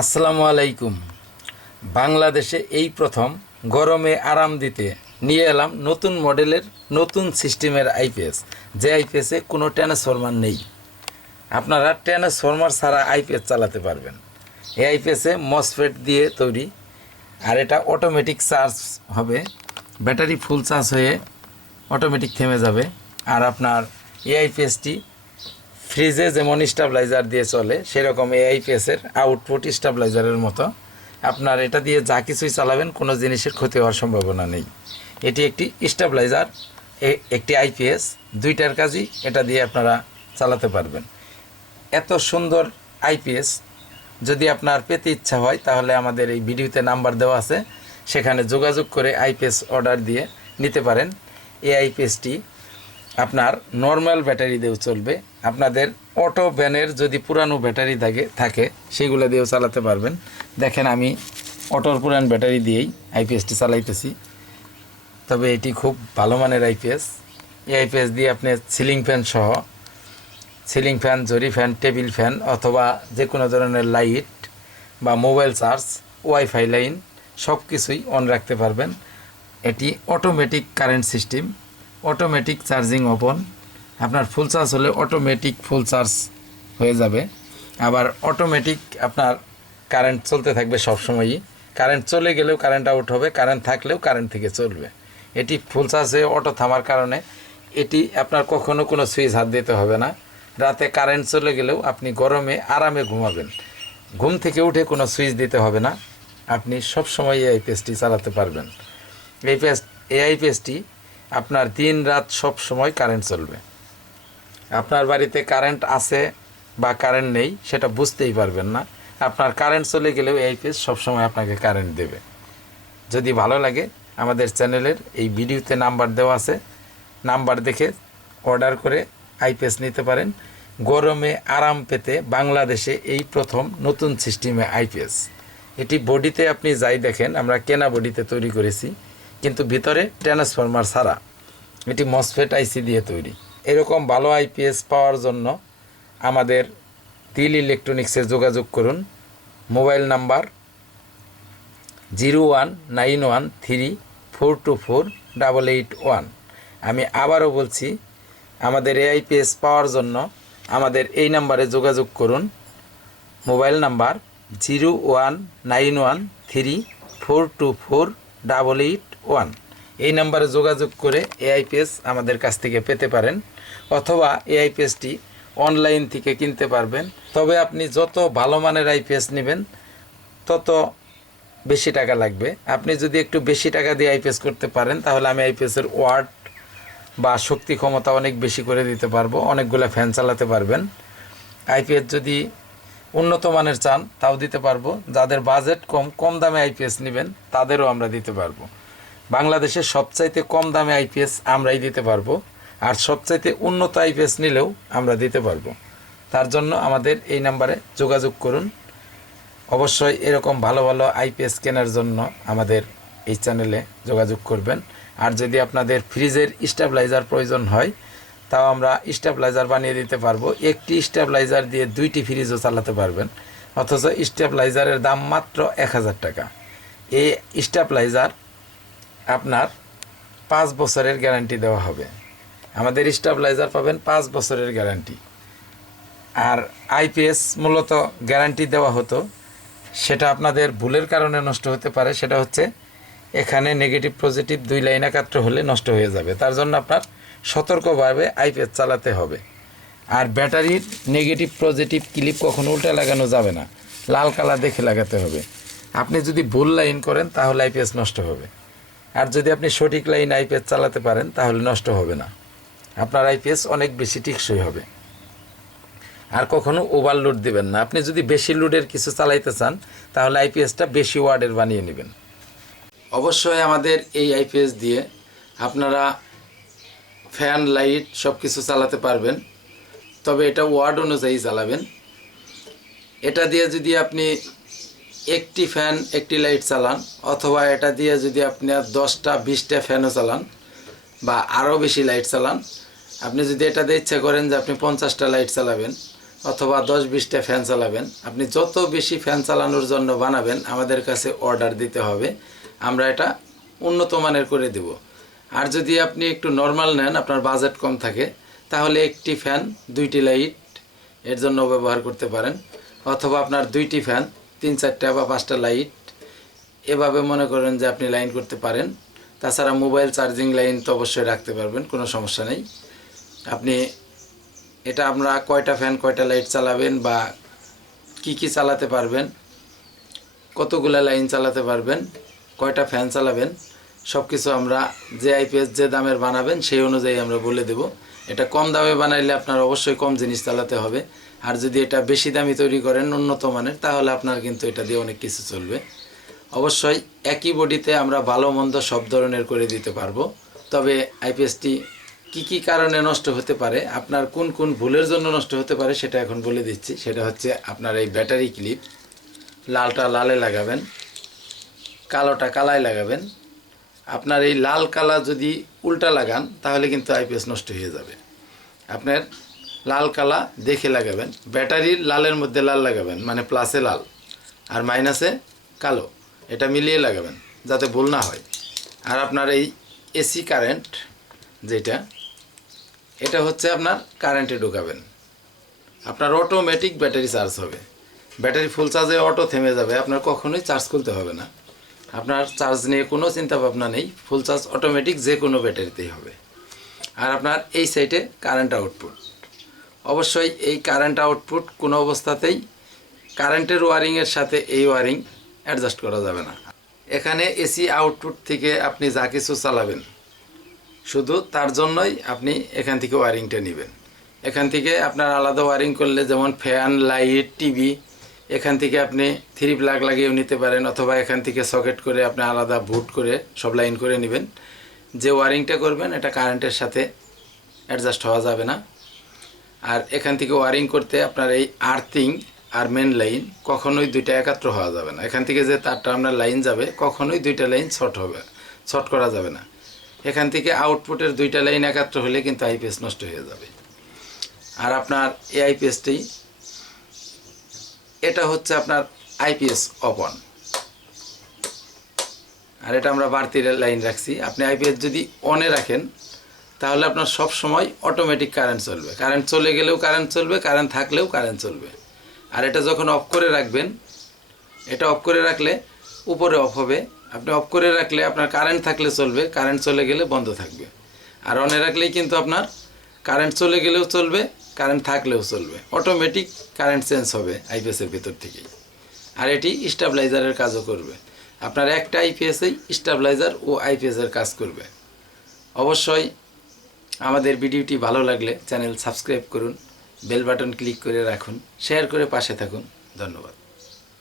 আসসালামু আলাইকুম। বাংলাদেশে এই প্রথম গরমে আরাম দিতে নিয়ে এলাম নতুন মডেলের নতুন সিস্টেমের আইপিএস। যে আইপিএসে কোনো ট্রান্সফরমার নেই। আপনারা ট্রান্সফরমার ছাড়া আইপিএস চালাতে পারবেন। এই আইপিএসে মসফেট দিয়ে তৈরি। আর এটা অটোমেটিক চার্জ হবে। ব্যাটারি ফুল চার্জ হয়ে অটোমেটিক থেমে যাবে। আর আপনার এই আইপিএসটি ফ্রিজে যেমন স্টাবলাইজার দিয়ে চলে, সেরকম এই আইপিএসের আউটপুট স্টাবলাইজারের মতো। আপনার এটা দিয়ে যা কিছুই চালাবেন, কোনো জিনিসের ক্ষতি হওয়ার সম্ভাবনা নেই। এটি একটি স্টাবলাইজার একটি আইপিএস দুইটার কাজই এটা দিয়ে আপনারা চালাতে পারবেন। এত সুন্দর আইপিএস যদি আপনার পেতে ইচ্ছা হয়, তাহলে আমাদের এই ভিডিওতে নাম্বার দেওয়া আছে। সেখানে যোগাযোগ করে আইপিএস অর্ডার দিয়ে নিতে পারেন। এই আইপিএসটি আপনার নর্মাল ব্যাটারি দিয়েও চলবে। আপনাদের অটো ভ্যানের যদি পুরানো ব্যাটারি থাকে থাকে, সেগুলো দিয়েও চালাতে পারবেন। দেখেন আমি অটোর পুরান ব্যাটারি দিয়েই আইপিএসটি চালাইতেছি। তবে এটি খুব ভালো মানের আইপিএস এই আইপিএস দিয়ে আপনি সিলিং ফ্যান সহ সিলিং ফ্যান জরি ফ্যান টেবিল ফ্যান অথবা যে কোনো ধরনের লাইট বা মোবাইল চার্জ ওয়াইফাই লাইন সব কিছুই অন রাখতে পারবেন। এটি automatic current system automatic charging open আপনার ফুল চার্জ হলে অটোমেটিক ফুল চার্জ হয়ে যাবে। আবার অটোমেটিক আপনার কারেন্ট চলতে থাকবে সবসময়ই। কারেন্ট চলে গেলেও কারেন্ট আউট হবে কারেন্ট থাকলেও কারেন্ট থেকে চলবে। এটি ফুল চার্জ অটো থামার কারণে এটি আপনার কখনো কোনো সুইচ হাত দিতে হবে না। রাতে কারেন্ট চলে গেলেও আপনি গরমে, আরামে ঘুমাবেন। ঘুম থেকে উঠে কোনো সুইচ দিতে হবে না। আপনি সব সময় এই আইপিএসটি চালাতে পারবেন। এই পেস এই আপনার দিন রাত সব সময় কারেন্ট চলবে। আপনার বাড়িতে কারেন্ট আছে বা কারেন্ট নেই, সেটা বুঝতেই পারবেন না। আপনার কারেন্ট চলে গেলেও এই আইপিএস সবসময় আপনাকে কারেন্ট দেবে। যদি ভালো লাগে, আমাদের চ্যানেলের এই ভিডিওতে নাম্বার দেওয়া আছে। নাম্বার দেখে অর্ডার করে আইপিএস নিতে পারেন। গরমে আরাম পেতে বাংলাদেশে এই প্রথম নতুন সিস্টেমে আইপিএস এটি বডিতে আপনি যাই দেখেন, আমরা কেনা বডিতে তৈরি করেছি। কিন্তু ভিতরে ট্রান্সফরমার ছাড়া এটি মসফেট আইসি দিয়ে তৈরি। এরকম ভালো আইপিএস পাওয়ার জন্য আমাদের তিল ইলেকট্রনিক্সে যোগাযোগ করুন। Mobile number zero one nine one three four two four double eight one. আমি আবারও বলছি, আমাদের এআইপিএস পাওয়ার জন্য আমাদের এই নাম্বারে যোগাযোগ করুন। Mobile number zero one nine one three four two four double eight one. এই নাম্বারে যোগাযোগ করে এআইপিএস আমাদের কাছ থেকে পেতে পারেন অথবা এআইপিএসটি অনলাইন থেকে কিনতে পারবেন। তবে আপনি যত ভালো মানের আইপিএস নেবেন, তত বেশি টাকা লাগবে। আপনি যদি একটু বেশি টাকা দিয়ে আইপিএস করতে পারেন, তাহলে আমি আইপিএসের ওয়ার্ড বা শক্তি ক্ষমতা অনেক বেশি করে দিতে পারব, অনেকগুলো ফ্যান চালাতে পারবেন। আইপিএস যদি উন্নত মানের চান, তাও দিতে পারব। যাদের বাজেট কম কম দামে আইপিএস নেবেন, তাদেরও আমরা দিতে পারব। বাংলাদেশের সবচাইতে কম দামে আইপিএস আমরাই দিতে পারব, আর সবচাইতে উন্নত আইপিএস নিলেও আমরা দিতে পারব। তার জন্য আমাদের এই নাম্বারে যোগাযোগ করুন। অবশ্যই এরকম ভালো ভালো আইপিএস কেনার জন্য আমাদের এই চ্যানেলে যোগাযোগ করবেন। আর যদি আপনাদের ফ্রিজের স্টেবিলাইজার প্রয়োজন হয়, তাও আমরা স্টেবিলাইজার বানিয়ে দিতে পারব। একটি স্টেবিলাইজার দিয়ে দুইটি ফ্রিজও চালাতে পারবেন, অথচ স্টেবিলাইজারের দাম মাত্র এক হাজার টাকা। এই স্টেবিলাইজার আপনার পাঁচ বছরের গ্যারান্টি দেওয়া হবে। আমাদের স্টাবলাইজার পাবেন পাঁচ বছরের গ্যারান্টি আর আইপিএস মূলত গ্যারান্টি দেওয়া হতো। সেটা আপনাদের ভুলের কারণে নষ্ট হতে পারে। সেটা হচ্ছে এখানে নেগেটিভ পজিটিভ দুই লাইন একাত্র হলে নষ্ট হয়ে যাবে। তার জন্য আপনার সতর্কভাবে আইপিএস চালাতে হবে। আর ব্যাটারির নেগেটিভ পজিটিভ ক্লিপ কখনো উল্টা লাগানো যাবে না। লাল কালার দেখে লাগাতে হবে। আপনি যদি ভুল লাইন করেন, তাহলে আইপিএস নষ্ট হবে। আর যদি আপনি সঠিক লাইন আইপিএস চালাতে পারেন, তাহলে নষ্ট হবে না। আপনার আইপিএস অনেক বেশি টিকসই হবে। আর কখনো ওভারলোড দিবেন না। আপনি যদি বেশি লোডের কিছু চালাইতে চান, তাহলে আইপিএসটা বেশি ওয়ার্ডের বানিয়ে নেবেন। অবশ্যই আমাদের এই আইপিএস দিয়ে আপনারা ফ্যান, লাইট সব কিছু চালাতে পারবেন। তবে এটা ওয়ার্ড অনুযায়ী চালাবেন। এটা দিয়ে যদি আপনি একটি ফ্যান, একটি লাইট চালান, অথবা এটা দিয়ে যদি আপনি আর দশটা, বিশটা ফ্যানও চালান, বা আরও বেশি লাইট চালান, আপনি যদি এটা দিয়ে ইচ্ছা করেন যে আপনি পঞ্চাশটা লাইট চালাবেন, অথবা দশ, বিশটা ফ্যান চালাবেন, আপনি যত বেশি ফ্যান চালানোর জন্য বানাবেন, আমাদের কাছে অর্ডার দিতে হবে, আমরা এটা উন্নত মানের করে দেব। আর যদি আপনি একটু নর্মাল নেন, আপনার বাজেট কম থাকে, তাহলে একটি ফ্যান, দুইটি লাইটের জন্য ব্যবহার করতে পারেন, অথবা আপনার দুইটি ফ্যান তিন চারটা বা পাঁচটা লাইট এভাবে মনে করেন যে আপনি লাইন করতে পারেন। তাছাড়া মোবাইল চার্জিং লাইন তো অবশ্যই রাখতে পারবেন, কোনো সমস্যা নেই। আপনি এটা আমরা কয়টা ফ্যান কয়টা লাইট চালাবেন বা কি কি চালাতে পারবেন, কতগুলো লাইন চালাতে পারবেন, কয়টা ফ্যান চালাবেন সব কিছু আমরা যে আইপিএস যে দামের বানাবেন সেই অনুযায়ী আমরা বলে দেব। এটা কম দামে বানাইলে আপনার অবশ্যই কম জিনিস চালাতে হবে। আর যদি এটা বেশি দামি তৈরি করেন, উন্নত মানের, তাহলে আপনার কিন্তু এটা দিয়ে অনেক কিছু চলবে। অবশ্যই একই বডিতে আমরা ভালো মন্দ সব ধরনের করে দিতে পারব। তবে আইপিএসটি কি কি কারণে নষ্ট হতে পারে, আপনার কোন কোন ভুলের জন্য নষ্ট হতে পারে সেটা এখন বলে দিচ্ছি। সেটা হচ্ছে আপনার এই ব্যাটারি ক্লিপ, লালটা লালে লাগাবেন, কালোটা কালায় লাগাবেন আপনার এই লাল কালা যদি উল্টা লাগান, তাহলে কিন্তু আইপিএস নষ্ট হয়ে যাবে। আপনার লাল কালা দেখে লাগাবেন ব্যাটারির লালের মধ্যে লাল লাগাবেন মানে প্লাসে লাল, আর মাইনাসে কালো, এটা মিলিয়ে লাগাবেন, যাতে ভুল না হয়। আর আপনার এই এসি কারেন্ট যেটা, এটা হচ্ছে আপনার কারেন্টে ঢোকাবেন। আপনার অটোমেটিক ব্যাটারি চার্জ হবে। ব্যাটারি ফুল চার্জে অটো থেমে যাবে, আপনার কখনোই চার্জ করতে হবে না। আপনার চার্জ নিয়ে কোনো চিন্তা ভাবনা নেই ফুল চার্জ অটোমেটিক যে কোনো ব্যাটারিতেই হবে। আর আপনার এই সাইডে কারেন্ট আউটপুট অবশ্যই এই কারেন্ট আউটপুট কোনো অবস্থাতেই কারেন্টের ওয়ারিংয়ের সাথে এই ওয়ারিং অ্যাডজাস্ট করা যাবে না। এখানে এসি আউটপুট থেকে আপনি যা কিছু চালাবেন, শুধু তার জন্যই আপনি এখান থেকে ওয়ারিংটা নেবেন। এখান থেকে আপনার আলাদা ওয়ারিং করলে যেমন ফ্যান লাইট টিভি এখান থেকে আপনি থ্রি প্লাগ লাগিয়েও নিতে পারেন, অথবা এখান থেকে সকেট করে আপনি আলাদা বুট করে সব লাইন করে নেবেন। যে ওয়ারিংটা করবেন, এটা কারেন্টের সাথে অ্যাডজাস্ট হওয়া যাবে না। আর এখান থেকে ওয়ারিং করতে আপনার এই আর্থিং আর মেন লাইন কখনোই দুইটা একাত্র হওয়া যাবে না। এখান থেকে যে তারটা আপনার লাইন যাবে, কখনোই দুইটা লাইন শর্ট হবে শর্ট করা যাবে না। এখান থেকে আউটপুটের দুইটা লাইন একাত্র হলে কিন্তু আইপিএস নষ্ট হয়ে যাবে। আর আপনার এই আইপিএসটি এটা হচ্ছে আপনার আইপিএস অপন আর এটা আমরা বাড়তি লাইন রাখছি। আপনি আইপিএস যদি অনে রাখেন, তাহলে আপনার সব সময় অটোমেটিক কারেন্ট চলবে। কারেন্ট চলে গেলেও কারেন্ট চলবে কারেন্ট থাকলেও কারেন্ট চলবে। আর এটা যখন অফ করে রাখবেন, এটা অফ করে রাখলে উপরে অফ হবে। আপনি অফ করে রাখলে আপনার কারেন্ট থাকলে চলবে কারেন্ট চলে গেলে বন্ধ থাকবে। আর অনে রাখলেই কিন্তু আপনার কারেন্ট চলে গেলেও চলবে কারেন্ট থাকলেও চলবে। অটোমেটিক কারেন্ট চেঞ্জ হবে আইপিএসের ভিতর থেকেই। আর এটি স্টাবলাইজারের কাজও করবে। আপনার একটা আইপিএসেই স্টাবলাইজার ও আইপিএসের কাজ করবে। অবশ্যই আমাদের ভিডিওটি ভালো লাগলে চ্যানেল সাবস্ক্রাইব করুন, বেল বাটন ক্লিক করে রাখুন, শেয়ার করে পাশে থাকুন। ধন্যবাদ।